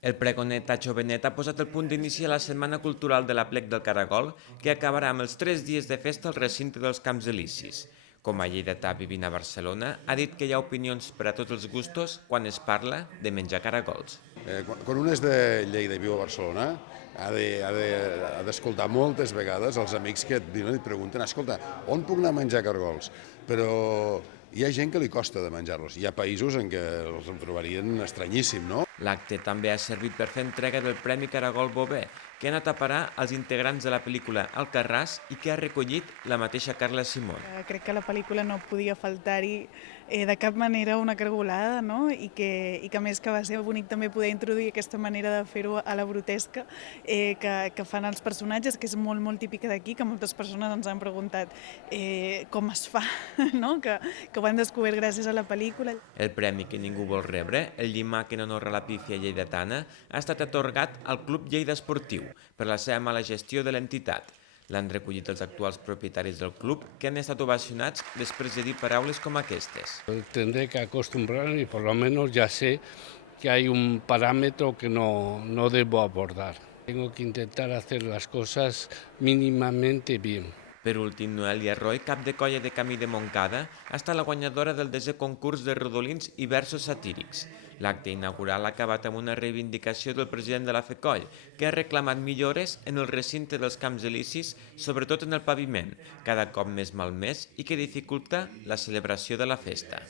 El pregoner Tacho Benet ha posat el punt d'inici a la Setmana Cultural de l'Aplec del Caragol, que acabarà amb els 3 dies de festa al recinte dels Camps Elisis. Com a lleidatà vivint a Barcelona, ha dit que hi ha opinions per a tots els gustos quan es parla de menjar caragols. Quan un és de Lleida i viu a Barcelona, ha d'escoltar moltes vegades els amics que et pregunten, escolta, on puc anar a menjar caragols? Però hi ha gent que li costa de menjar-los. Hi ha països en què els en trobarien estranyíssim, no? L'acte també ha servit per fer entrega del Premi Caragol Bové, que ha anat a parar als integrants de la pel·lícula Alcarràs i que ha recollit la mateixa Carla Simón. Crec que a la pel·lícula no podia faltar-hi de cap manera una cargolada, no? I que a més que va ser bonic també poder introduir aquesta manera de fer-ho a la brutesca que fan els personatges, que és molt, molt típica d'aquí, que moltes persones ens han preguntat com es fa, no? Que ho han descobert gràcies a la pel·lícula. El premi que ningú vol rebre, el llimac en honor a la pífia lleidatana, ha estat atorgat al Club Lleida Esportiu per la seva mala gestió de l'entitat. L'han recollit els actuals propietaris del club, que han estat ovacionats després de dir paraules com aquestes. Tendré que acostumbrarme y por lo menos ya sé que hay un parámetro que no debo abordar. Tengo que intentar hacer las cosas mínimamente bien. Per últim, Noelia Roy, cap de colla de Camí de Montcada, ha estat la guanyadora del 10è concurs de rodolins i versos satírics. L'acte inaugural ha acabat amb una reivindicació del president de la FECOll, que ha reclamat millores en el recinte dels Camps Elisis, sobretot en el paviment, cada cop més malmès i que dificulta la celebració de la festa.